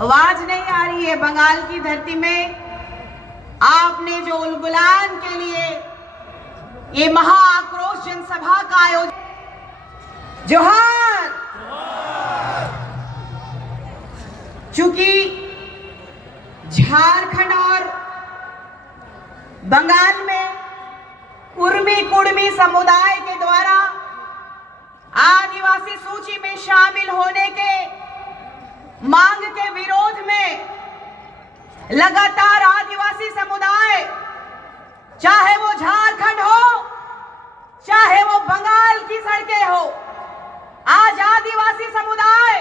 आवाज नहीं आ रही है। बंगाल की धरती में आपने जो उलगुलान के लिए ये महाआक्रोश जनसभा का आयोजन, जोहार। चूंकि झारखंड और बंगाल में कुर्मी समुदाय के द्वारा आदिवासी सूची में शामिल होने के मांग के विरोध में लगातार आदिवासी समुदाय, चाहे वो झारखंड हो चाहे वो बंगाल की सड़कें हो, आज आदिवासी समुदाय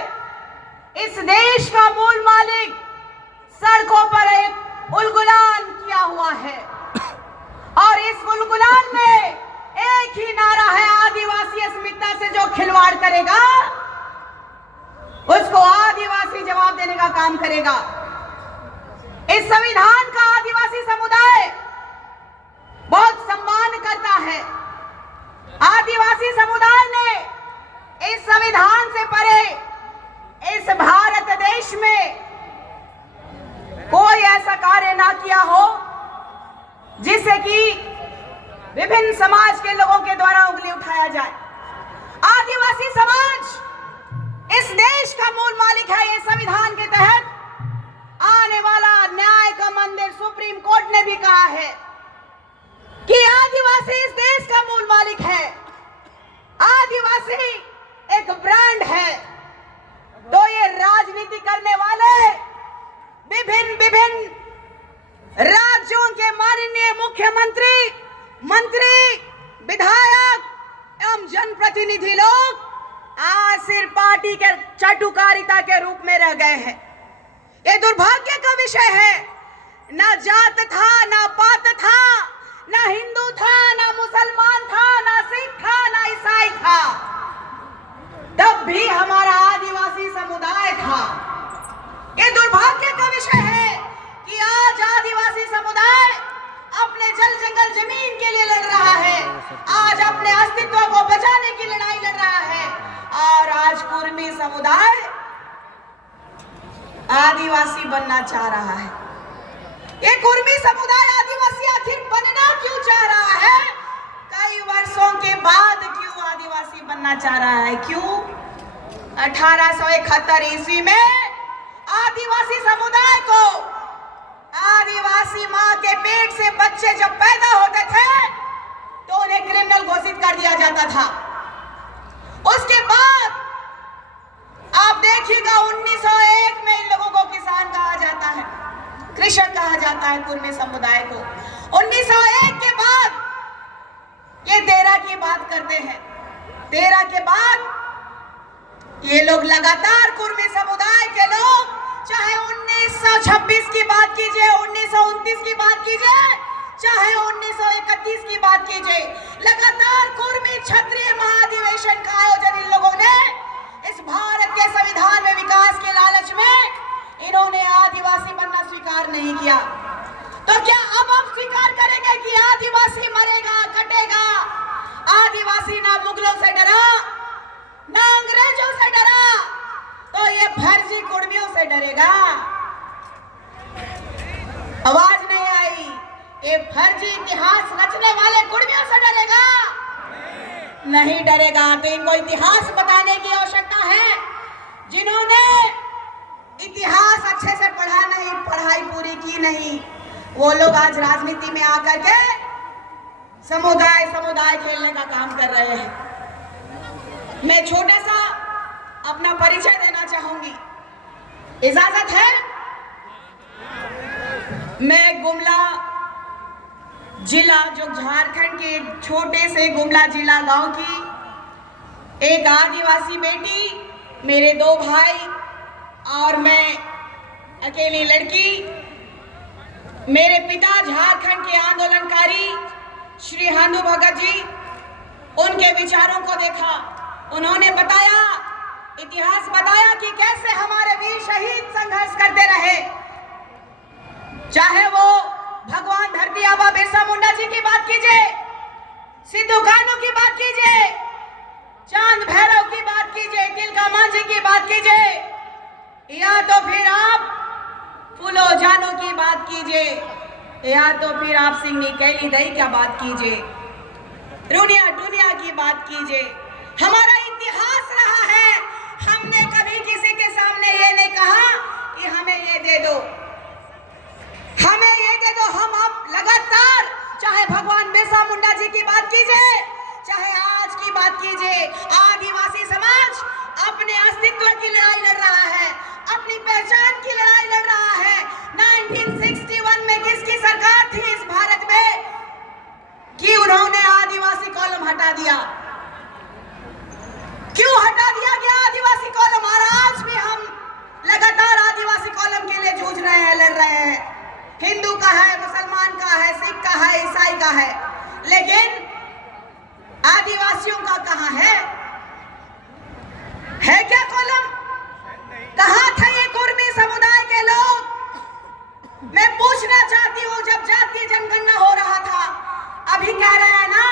इस देश का मूल मालिक सड़कों पर एक उलगुलान किया हुआ है। और इस उलगुलान में एक ही नारा है, आदिवासी अस्मिता से जो खिलवाड़ करेगा उसको आदिवासी जवाब देने का काम करेगा। इस संविधान का आदिवासी समुदाय बहुत सम्मान करता है। आदिवासी समुदाय ने इस संविधान से परे इस भारत देश में कोई ऐसा कार्य ना किया हो जिससे कि विभिन्न समाज के लोगों के द्वारा उंगली उठाया जाए। आदिवासी समाज इस देश का मूल मालिक है। ये संविधान के तहत आने वाला न्याय का मंदिर सुप्रीम कोर्ट ने भी कहा है कि आदिवासी इस देश का मूल मालिक है। आदिवासी एक ब्रांड है। तो ये राजनीति करने वाले विभिन्न राज्यों के माननीय मुख्यमंत्री, मंत्री, विधायक एवं जनप्रतिनिधि लोग आज सिर्फ पार्टी के चाटुकारिता के रूप में रह गए हैं। ये दुर्भाग्य का विषय है। ना जात था, ना पात था, ना हिंदू था, ना मुसलमान था, ना सिख था, ना ईसाई था, तब भी हमारा आदिवासी समुदाय था। ये दुर्भाग्य का विषय है कि आज आदिवासी समुदाय अपने जल जंगल जमीन के लिए लड़ रहा है, आज अपने अस्तित्व को बचाने की लड़ाई लड़ रहा है। और आज कुर्मी समुदाय आदिवासी बनना चाह रहा है। ये कुर्मी समुदाय आदिवासी आखिर बनना क्यों चाह रहा है? कई वर्षों के बाद क्यों आदिवासी बनना चाह रहा है? क्यों? 1871 ईस्वी में आदिवासी समुदाय को, आदिवासी माँ के पेट से बच्चे जब पैदा होते थे तो उन्हें क्रिमिनल घोषित कर दिया जाता था। उसके बाद आप देखिएगा 1901 में इन लोगों को किसान कहा जाता है, कृषक कहा जाता है कुर्मी समुदाय को। 1901 के बाद ये 13 की बात करते हैं। 13 के बाद ये लोग लगातार कुर्मी समुदाय के लोग, चाहे 1926 की बात कीजिए, 1929 की बात कीजिए, चाहे 1931 की बात कीजिए, लगातार कुर्मी क्षत्रिय महाधिवेशन का आयोजन इन लोगों ने इस भारत के संविधान में विकास के लालच में इन्होंने आदिवासी बनना स्वीकार नहीं किया। तो क्या अब हम स्वीकार करेंगे कि आदिवासी मरेगा, कटेगा? आदिवासी ना मुगलों से डरा, ना अंग्रेजों से डरा, तो ये फर्जी कुर्मियों से डरेगा? आवाज नहीं आई। ये फर्जी इतिहास रचने वाले कुर्मियों से डरेगा? नहीं डरेगा। तो इनको इतिहास बताने की आवश्यकता है। जिन्होंने इतिहास अच्छे से पढ़ा नहीं, पढ़ाई पूरी की नहीं, वो लोग आज राजनीति में आकर के समुदाय खेलने का काम कर रहे हैं। मैं छोटा सा अपना परिचय देना चाहूंगी, इजाजत है? मैं गुमला जिला, जो झारखंड के छोटे से गुमला जिला गांव की एक आदिवासी बेटी, मेरे 2 भाई और मैं अकेली लड़की। मेरे पिता झारखंड के आंदोलनकारी श्री हांदू भगत जी, उनके विचारों को देखा। उन्होंने बताया, इतिहास बताया कि कैसे हमारे वीर शहीद संघर्ष करते रहे। चाहे वो भगवान धरती आबा बिरसा मुंडा जी की बात कीजिए, सिद्धू कान्हू की बात कीजिए, चांद भैरव की बात कीजिए, तिलका मांझी की बात कीजिए, या तो फिर आप फूलो जानो की बात कीजिए या तो फिर आप सिंह कैली दई क्या बात कीजिए, दुनिया की बात कीजिए। हमारा इतिहास रहा है, हमने कभी किसी के सामने ये नहीं कहा कि हमें ये दे दो, हमें ये दे दो। हम अब लगातार, चाहे भगवान बिरसा मुंडा जी की बात कीजिए, चाहे आज की बात कीजिए, आदिवासी समाज अपने अस्तित्व की लड़ाई लड़ रहा है, अपनी पहचान की लड़ाई लड़ रहा है। 1961 में किसकी सरकार थी इस भारत में कि उन्होंने आदिवासी कॉलम हटा दिया? क्यों हटा दिया गया आदिवासी कॉलम? और आज भी हम लगातार आदिवासी कॉलम के लिए जूझ रहे हैं, लड़ रहे हैं। हिंदू का है, मुसलमान का है, सिख का है, ईसाई का है, लेकिन आदिवासियों का कहां है? है क्या कॉलम? कहां थे ये कुर्मी समुदाय के लोग? मैं पूछना चाहती हूं, जब जातीय जनगणना हो रहा था, अभी कह रहे हैं ना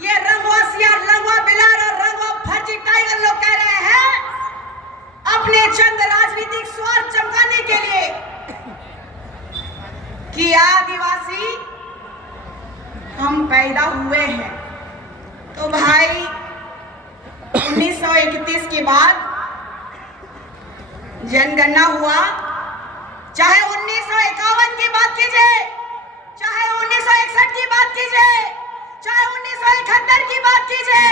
ये रंगवा सियार, रंगवा बिलार और रंगवा फर्जी टाइगर लोग कह रहे हैं अपने चंद राजनीतिक स्वार्थ चमकाने के लिए कि आदिवासी हम पैदा हुए हैं। तो भाई 1931 के बाद जनगणना हुआ, चाहे 1951 की बात कीजिए, चाहे 1961 की बात कीजिए, चाहे 1971 की बात कीजिए,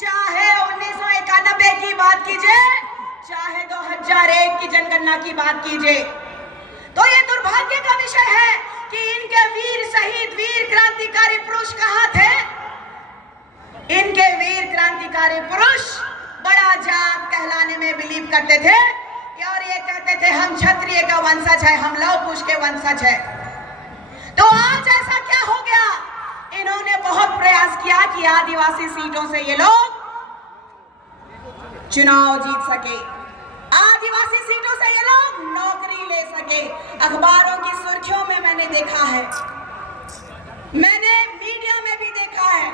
चाहे 1991 की बात कीजिए, चाहे 2001 की जनगणना की बात कीजिए, तो ये दुर्भाग्य का विषय है कि इनके वीर शहीद, वीर क्रांतिकारी पुरुष कहां थे? इनके वीर क्रांतिकारी पुरुष बड़ा जात कहलाने में बिलीव करते थे और ये कहते थे हम क्षत्रिय का वंशज है, हम लव कुश के वंशज है। तो आज ऐसा क्या हो गया? इन्होंने बहुत प्रयास किया कि आदिवासी सीटों से ये लोग चुनाव जीत सके, आदिवासी सीटों से ये लोग नौकरी ले सके। अखबारों की सुर्खियों में मैंने देखा है, मैंने मीडिया में भी देखा है,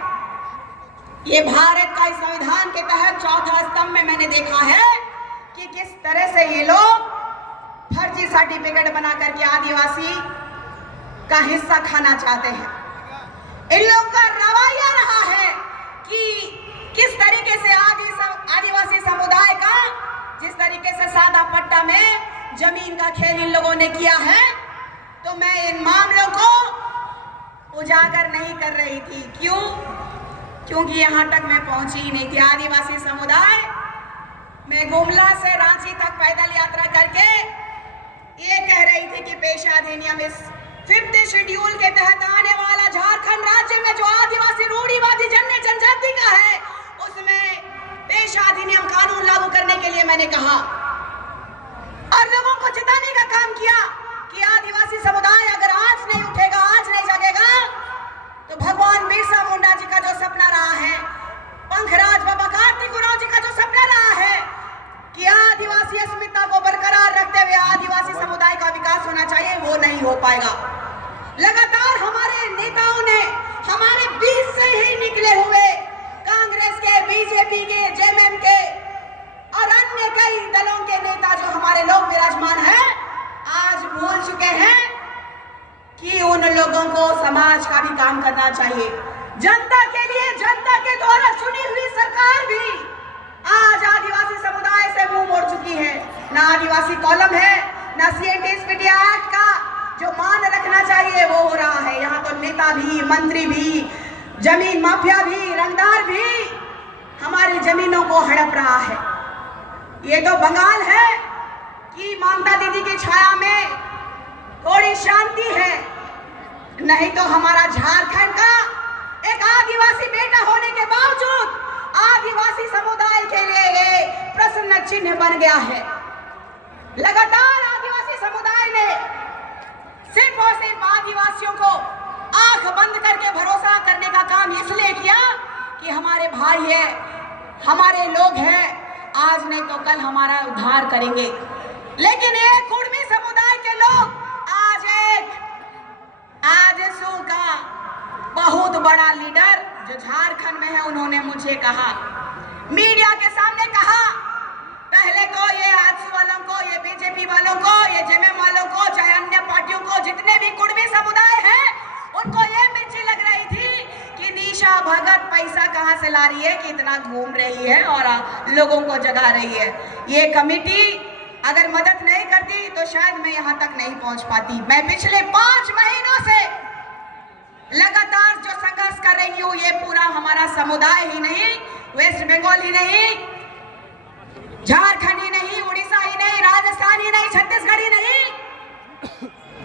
ये भारत का संविधान के तहत चौथा स्तंभ में मैंने देखा है कि किस तरह से ये लोग फर्जी सर्टिफिकेट बना करके आदिवासी का हिस्सा खाना चाहते हैं। इन लोगों का रवैया रहा है कि किस तरीके से आदिवासी समुदाय का, जिस तरीके से सादा पट्टा में जमीन का खेल इन लोगों ने किया है, तो मैं इन मामलों को उजागर नहीं कर रही थी। क्यों? क्योंकि यहाँ तक मैं पहुंची ही नहीं थी। आदिवासी समुदाय, मैं गुमला से रांची तक पैदल यात्रा करके ये कह रही थी कि पेशा अधिनियम इस 5th शेड्यूल के तहत आने वाला झारखंड राज्य में जो आदिवासी रूढ़िवादी जनजाति का है, उसमें पेशा अधिनियम कानून लागू करने के लिए मैंने कहा और लोगों को जिताने का काम किया कि आदिवासी समुदाय अगर आज नहीं उठेगा, आज नहीं जगेगा, तो भगवान बिरसा मुंडा जी का जो सपना रहा है, पंखराज बाबा कार्तिक उरांव जी का जो सपना रहा है कि आदिवासी अस्मिता को बरकरार रखते हुए आदिवासी समुदाय का विकास होना चाहिए, वो नहीं हो पाएगा। लगातार हमारे नेताओं ने, हमारे बीच से ही निकले हुए कांग्रेस के, बीजेपी के, जेएमएम के और अन्य कई दलों के नेता जो हमारे लोग विराजमान हैं, आज भूल चुके हैं कि उन लोगों को समाज का भी काम करना चाहिए। जनता के लिए, जनता के द्वारा चुनी हुई सरकार भी आज आदिवासी समुदाय से मुंह मोड़ चुकी है। ना आदिवासी कॉलम है, ना CNTS-PT एक्ट का जो मान रखना चाहिए वो हो रहा है। यहाँ तो नेता भी, मंत्री भी, जमीन माफिया भी, रंगदार भी हमारी जमीनों को हड़प रहा है। ये तो बंगाल है कि ममता दीदी की छाया में थोड़ी शांति है, नहीं तो हमारा झारखंड का एक आदिवासी बेटा होने के बावजूद आदिवासी समुदाय के लिए ये प्रश्न चिन्ह बन गया है। लगातार आदिवासी समुदाय ने सिर्फ और सिर्फ आदिवासियों को आंख बंद करके भरोसा करने का काम इसलिए किया कि हमारे भाई है, हमारे लोग हैं, आज नहीं तो कल हमारा उद्धार करेंगे। लेकिन एक कुर्मी समुदाय के लोग आज सू का बहुत बड़ा लीडर जो झारखंड में है, उन्होंने मुझे कहा, मीडिया के सामने कहा, पहले तो ये आजसू वालों को, ये बीजेपी वालों को, ये जेएमएम वालों को पैसा कहां से ला रही है कि इतना घूम रही है और लोगों को जगा रही है। ये कमेटी अगर मदद नहीं करती तो शायद मैं यहां तक नहीं पहुंच पाती। मैं पिछले 5 महीनों से लगातार जो संघर्ष कर रही हूं, ये पूरा हमारा समुदाय ही नहीं, वेस्ट बंगाल ही नहीं, झारखंड ही नहीं, उड़ीसा ही नहीं, राजस्थान ही नहीं, छत्तीसगढ़ ही नहीं,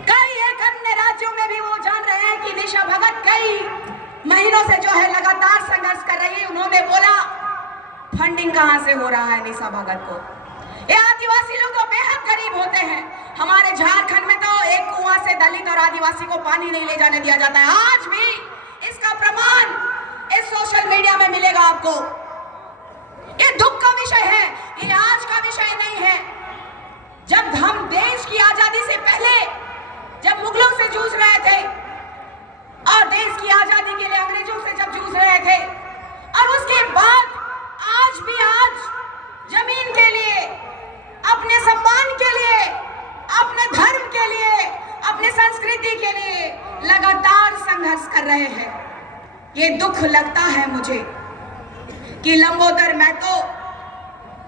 कई एक अन्य राज्यों में भी वो जान रहे हैं कि निशा भगत कई महीनों से जो है लगातार संघर्ष कर रही है। उन्होंने बोला फंडिंग कहां से हो रहा है निशा भगत को। ये आदिवासी लोग तो बेहद गरीब होते हैं। हमारे झारखंड में तो एक कुआं से दलित और आदिवासी को पानी नहीं ले जाने दिया जाता है। आज भी इसका प्रमाण इस सोशल मीडिया में मिलेगा आपको। ये दुख का विषय है, ये आज का विषय नहीं है। जब हम देश की आजादी से पहले जब मुगलों से जूझ रहे थे और देश की आजादी के लिए अंग्रेजों से जब जूझ रहे थे, और उसके बाद आज भी जमीन के लिए, अपने सम्मान के लिए, अपने धर्म के लिए, अपने संस्कृति के लिए लगातार संघर्ष कर रहे हैं। ये दुख लगता है मुझे कि लंबोदर महतो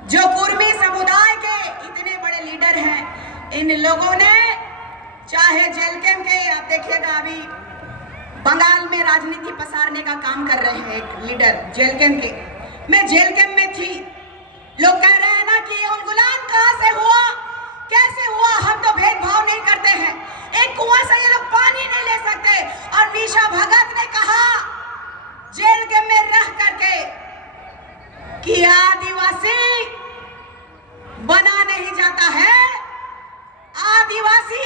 जो कुर्मी समुदाय के इतने बड़े लीडर हैं, इन लोगों ने चाहे जेल कैंप के, आप देखिएगा अभी बंगाल में राजनीति पसारने का काम कर रहे हैं एक लीडर जेल कैंप के। मैं जेल कैंप में थी, लोग कह रहे हैं ना कि ये उलगुलान कहां से हुआ, कैसे हुआ, हम तो भेदभाव नहीं करते हैं। एक कुआं से ये लोग पानी नहीं ले सकते। और निशा भगत ने कहा जेल के में रह करके कि आदिवासी बना नहीं जाता है, आदिवासी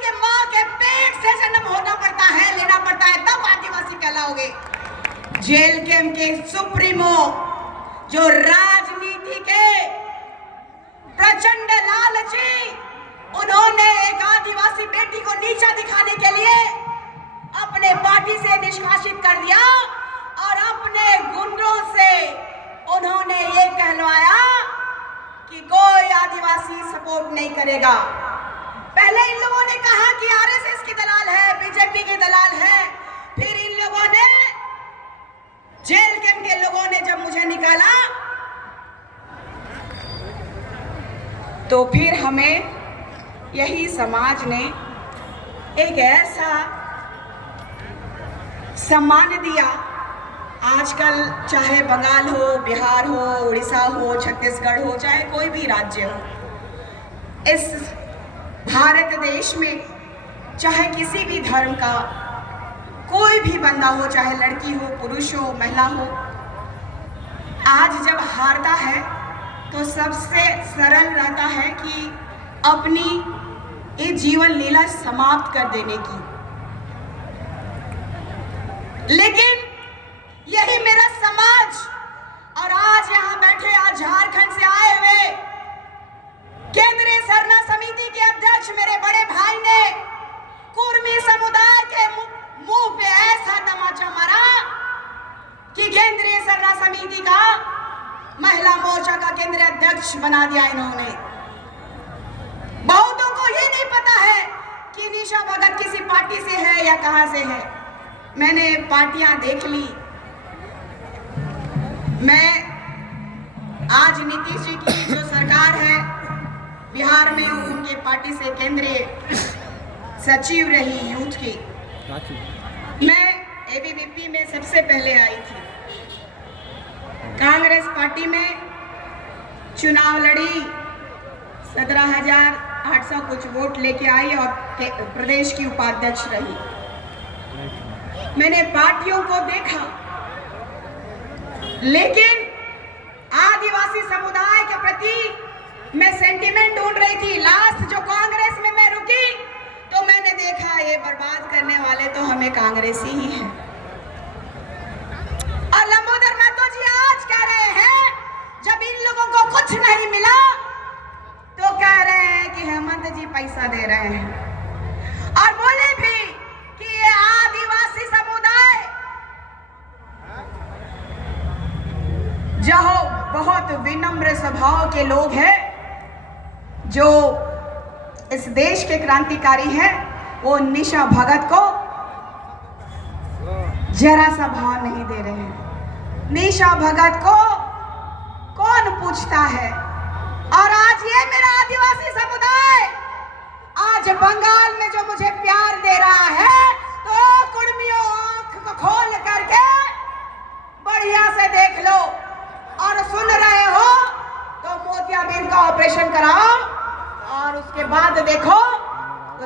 के मां के पेट से जन्म होना पड़ता है, लेना पड़ता है, तब आदिवासी कहलाओगे। जेल कैंप के सुप्रीमो जो राजनीति के प्रचंड लालची, उन्होंने एक आदिवासी बेटी को नीचा दिखाने के लिए अपने पार्टी से निष्कासित कर दिया और अपने गुंडों से उन्होंने ये कहलवाया कि कोई आदिवासी सपोर्ट नहीं करेगा। पहले इन लोगों ने कहा कि आरएसएस की दलाल है, बीजेपी की दलाल है, फिर इन लोगों ने जेल कैंप के लोगों ने जब मुझे निकाला तो फिर हमें यही समाज ने एक ऐसा सम्मान दिया। आजकल चाहे बंगाल हो, बिहार हो, उड़ीसा हो, छत्तीसगढ़ हो, चाहे कोई भी राज्य हो, इस भारत देश में चाहे किसी भी धर्म का कोई भी बंदा हो, चाहे लड़की हो, पुरुष हो, महिला हो, आज जब हारता है तो सबसे सरल रहता है कि अपनी ये जीवन लीला समाप्त कर देने की। लेकिन यही मेरा समाज, और आज यहाँ बैठे, आज झारखंड से आए हुए केंद्रीय सरना समिति के अध्यक्ष मेरे बड़े भाई ने कुर्मी समुदाय के मुंह पे ऐसा तमाचा मारा कि केंद्रीय सरना समिति का महिला मोर्चा का केंद्रीय अध्यक्ष बना दिया इन्होंने। बहुतों को ये नहीं पता है कि निशा भगत किसी पार्टी से है या कहां से है। मैंने पार्टियां देख ली। मैं आज नीतीश जी की जो सरकार है बिहार में, उनके पार्टी से केंद्रीय सचिव रही यूथ की। मैं एबीवीपी में सबसे पहले आई थी। कांग्रेस पार्टी में चुनाव लड़ी, 17,800 कुछ वोट लेके आई और प्रदेश की उपाध्यक्ष रही। मैंने पार्टियों को देखा, लेकिन आदिवासी समुदाय के प्रति मैं सेंटिमेंट ढूंढ रही थी। लास्ट जो कांग्रेस में मैं रुकी तो मैंने देखा ये बर्बाद करने वाले तो हमें कांग्रेसी ही है। और लंबोदर महतो जी आज कह रहे हैं, जब इन लोगों को कुछ नहीं मिला तो कह रहे हैं कि हेमंत जी पैसा दे रहे हैं। और बोले भी कि ये आदिवासी समुदाय जो बहुत विनम्र स्वभाव के लोग हैं, जो इस देश के क्रांतिकारी हैं, वो निशा भगत को जरा सा भाव नहीं दे रहे हैं। निशा भगत को कौन पूछता है? और आज ये मेरा आदिवासी समुदाय आज बंगाल में जो मुझे प्यार दे रहा है, तो कुर्मियों आंख को खोल करके बढ़िया से देख लो, और सुन रहे हो तो मोतियाबिंद का ऑपरेशन कराओ, और उसके बाद देखो,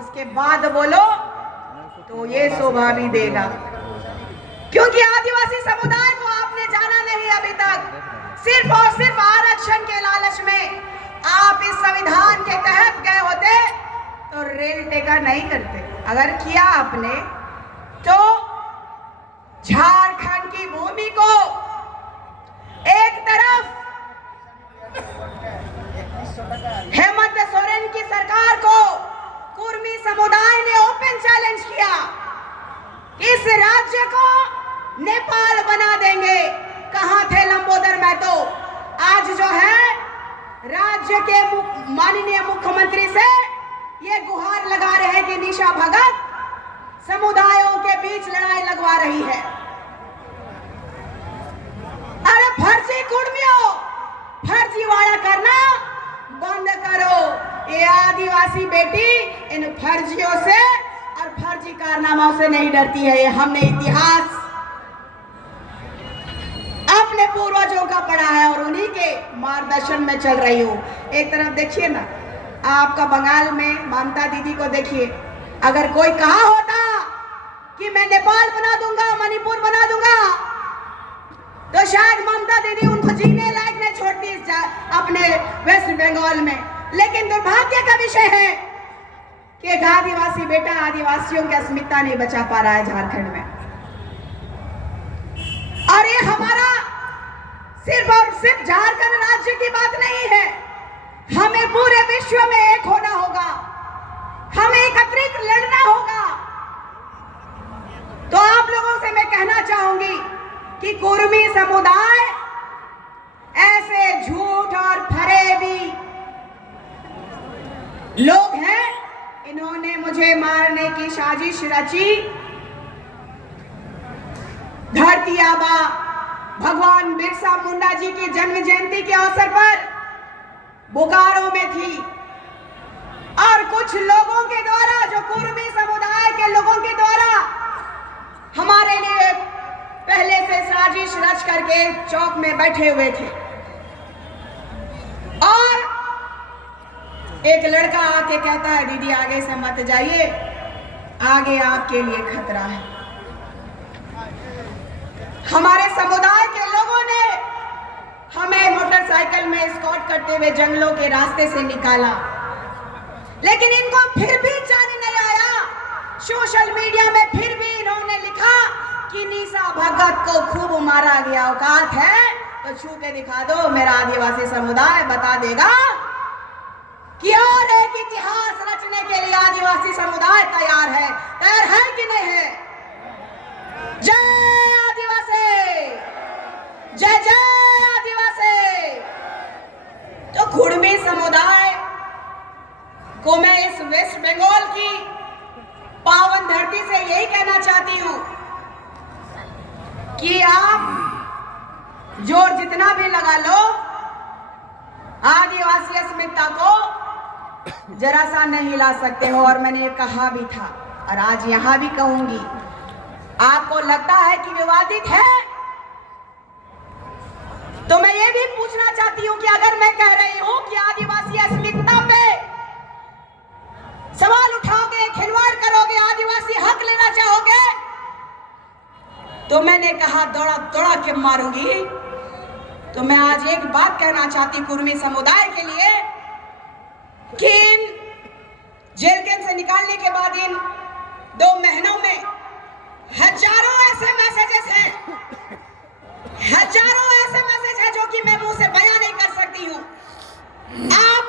उसके बाद बोलो तो ये शोभा भी देगा। क्योंकि आदिवासी समुदाय को आपने जाना नहीं अभी तक। सिर्फ और सिर्फ आरक्षण के लालच में आप इस संविधान के तहत गए होते तो रेल टेका नहीं करते। अगर किया आपने तो झारखंड की भूमि को एक तरफ हेमंत सोरेन की सरकार को कुर्मी समुदाय ने ओपन चैलेंज किया, इस राज्य को नेपाल बना देंगे। कहां थे लंबोदर महतो? आज जो है राज्य के माननीय मुख्यमंत्री से ये गुहार लगा रहे हैं कि निशा भगत समुदायों के बीच लड़ाई लगवा रही है। अरे फर्जी कुर्मियों, फर्जीवाड़ा करना बंद करो। ये आदिवासी बेटी इन फर्जियों से और फर्जी कारनामों से नहीं डरती है। ये हमने इतिहास अपने पूर्वजों का पढ़ा है और उन्हीं के मार्गदर्शन में चल रही हूँ। एक तरफ देखिए ना, आपका बंगाल में ममता दीदी को देखिए। अगर कोई कहा होता कि मैं नेपाल बना दूंगा, मणिपुर बना दूंगा, तो शायद ममता दीदी उनको जीने लायक नहीं छोड़ती अपने वेस्ट बंगाल में। लेकिन दुर्भाग्य का विषय है कि एक आदिवासी बेटा आदिवासियों की अस्मिता नहीं बचा पा रहा है झारखंड में। और ये हमारा सिर्फ और सिर्फ झारखंड राज्य की बात नहीं है, हमें पूरे विश्व में एक होना होगा, हमें एकत्रित लड़ना होगा। तो आप लोगों से मैं कहना चाहूंगी कि कुर्मी समुदाय ऐसे झूठ और फरेबी लोग हैं, इन्होंने मुझे मारने की साजिश रची। धरती आबा भगवान बिरसा मुंडा जी की जन्म जयंती के अवसर पर बोकारो में थी, और कुछ लोगों के द्वारा, जो कुर्मी समुदाय के लोगों के द्वारा हमारे लिए पहले से साजिश रच करके चौक में बैठे हुए थे। और एक लड़का आके कहता है, दीदी आगे से मत जाइए, आगे आपके लिए खतरा है। हमारे समुदाय के लोगों ने हमें मोटरसाइकिल में एस्कॉर्ट करते हुए जंगलों के रास्ते से निकाला, लेकिन इनको फिर भी जाने नहीं आया। सोशल मीडिया में फिर भी इन्होंने लिखा कि निशा भगत को खूब मारा गया। औकात है तो छू के दिखा दो, मेरा आदिवासी समुदाय बता देगा कि और एक इतिहास रचने के लिए आदिवासी समुदाय तैयार है। तैयार है कि नहीं है? जय आदिवासी, जय जय आदिवासी। तो कुर्मी समुदाय को मैं इस वेस्ट बंगाल की पावन धरती से यही कहना चाहती हूं कि आप जोर जितना भी लगा लो, आदिवासी अस्मिता को जरा सा नहीं हिला सकते हो। और मैंने ये कहा भी था और आज यहां भी कहूंगी, आपको लगता है कि विवादित है, तो मैं ये भी पूछना चाहती हूं कि अगर मैं कह रही हूं कि आदिवासी अस्मिता पे सवाल उठाओगे, खिलवाड़ करोगे, आदिवासी हक लेना चाहोगे, तो मैंने कहा दौड़ा दौड़ा के मारूंगी। तो मैं आज एक बात कहना चाहती कुर्मी समुदाय के लिए कि इन जेल कैंप से निकालने के बाद इन 2 महीनों में हजारों ऐसे मैसेजेस हैं, हजारों ऐसे मैसेज हैं जो कि मैं मुंह से बयां नहीं कर सकती हूं। आप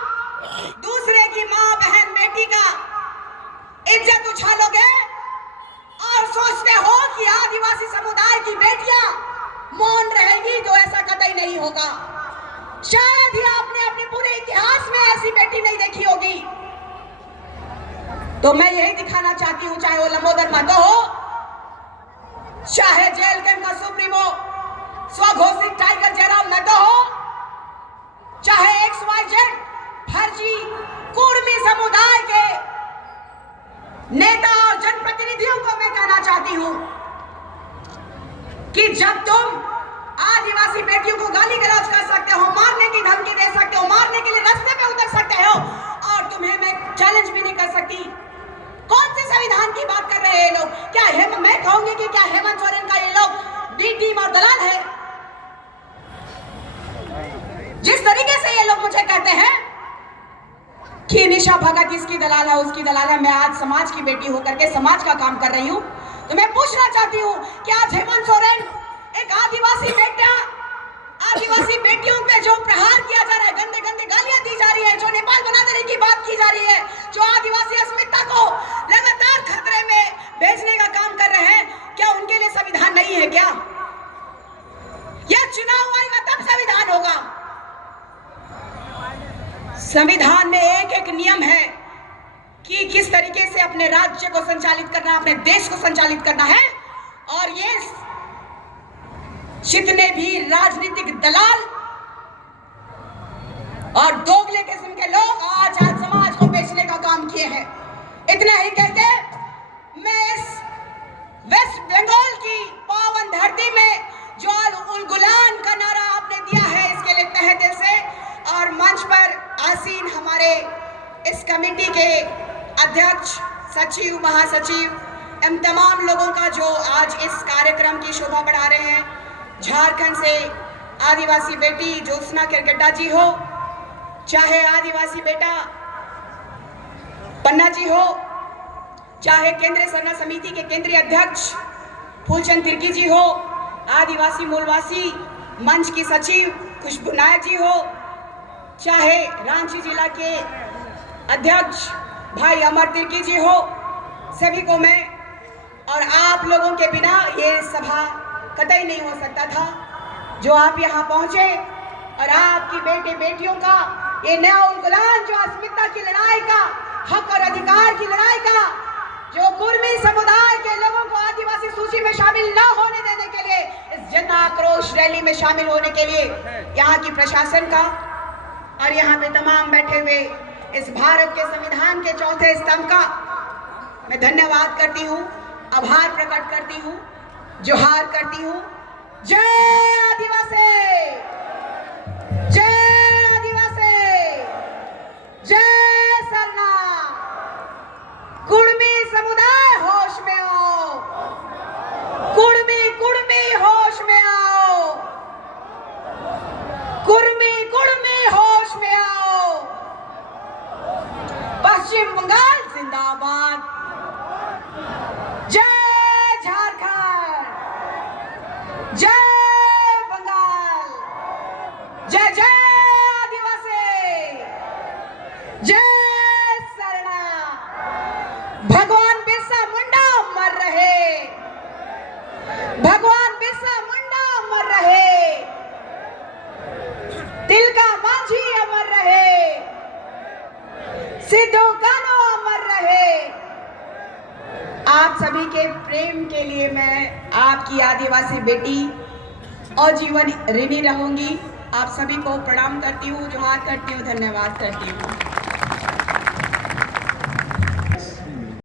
दूसरे की मां, बहन, बेटी का इज्जत उछालोगे और सोचते हो कि आदिवासी समुदाय की बेटियां मौन रहेगी, तो ऐसा कतई नहीं होगा। शायद ही आपने अपने पूरे इतिहास में ऐसी बेटी नहीं देखी होगी। तो मैं यही दिखाना चाहती हूं, चाहे वो लंबोदर महतो हो, चाहे जेल कैंप का सुप्रीमो स्वघोषित टाइगर जयराम मेहता हो, चाहे XYZ फर्जी कुर्मी समुदाय के नेता और जनप्रतिनिधियों को मैं कहना चाहती हूं कि जब तुम आदिवासी बेटियों को गाली गलौज कर सकते हो, मारने की धमकी दे सकते हो, मारने के लिए रास्ते पे उतर सकते हो, और तुम्हें मैं चैलेंज भी नहीं कर सकती। कौन से संविधान की बात कर रहे हैं ये लोग? क्या मैं कहूंगी कि क्या हेमंत सोरेन का ये लोग बी टीम और दलाल है? जिस तरीके से ये लोग मुझे कहते हैं कि निशा भगत इसकी दलाल है, उसकी दलाल है, मैं आज समाज की बेटी होकर के समाज का काम कर रही हूं, तो मैं पूछना चाहती हूं कि आज हेमंत सोरेन एक आदिवासी बेटियों पे जो प्रहार किया जा रहा है, गंदे गंदे गालियां दी जा रही है, जो नेपाल बना देने की बात की जा रही है, जो आदिवासी अस्मिता को लगातार खतरे में भेजने का काम कर रहे हैं, क्या उनके लिए संविधान नहीं है क्या? या चुनाव आएगा तब संविधान होगा? संविधान में एक एक नियम है कि किस तरीके से अपने राज्य को संचालित करना है, अपने देश को संचालित करना है, और ये जितने भी राजनीतिक दलाल और दोगले किस्म के लोग आज समाज को बेचने का काम किए हैं। इतना ही कहते मैं इस वेस्ट बंगाल की पावन धरती में जो उल गुलान का नारा आपने दिया है, इसके लिए तहे दिल से और मंच पर आसीन हमारे इस कमेटी के अध्यक्ष, सचिव, महासचिव एवं तमाम लोगों का जो आज इस कार्यक्रम की शोभा बढ़ा रहे हैं, झारखंड से आदिवासी बेटी ज्योत्सना केरकेट्टा जी हो, चाहे आदिवासी बेटा पन्ना जी हो, चाहे केंद्रीय सरना समिति के केंद्रीय अध्यक्ष फूलचंद तिर्की जी हो, आदिवासी मूलवासी मंच की सचिव खुशबू नायक जी हो, चाहे रांची जिला के अध्यक्ष भाई अमर तिर्की जी हो, सभी को मैं और आप लोगों के बिना ये सभा कतई नहीं हो सकता था। जो आप यहाँ पहुंचे और आपकी बेटे बेटियों का ये नया उलगुलान, जो अस्मिता की लड़ाई का, हक और अधिकार की लड़ाई का, जो कुर्मी समुदाय के लोगों को आदिवासी सूची में शामिल न होने देने के लिए इस जन आक्रोश रैली में शामिल होने के लिए यहाँ की प्रशासन का और यहाँ पे तमाम बैठे हुए इस भारत के संविधान के चौथे स्तंभ का मैं धन्यवाद करती हूँ, आभार प्रकट करती हूँ, जोहार करती हूँ। जय आदिवासी, जय आदिवासी, जय सरना। कुर्मी समुदाय होश में आओ, कुर्मी कुर्मी होश में आओ, कुर्मी कुर्मी होश में आओ। पश्चिम बंगाल जिंदाबाद, जय झारखंड, जय बंगाल, जय जय आदिवासी, जय सरना। भगवान बिरसा मुंडा अमर रहे, भगवान बिरसा मुंडा अमर रहे, तिलका मांझी अमर रहे, सिद्धू कान्हू अमर रहे। आप सभी के प्रेम के लिए मैं आपकी आदिवासी बेटी और जीवन ऋणी रहूंगी। आप सभी को प्रणाम करती हूँ, जोहार करती हूँ, धन्यवाद करती हूँ।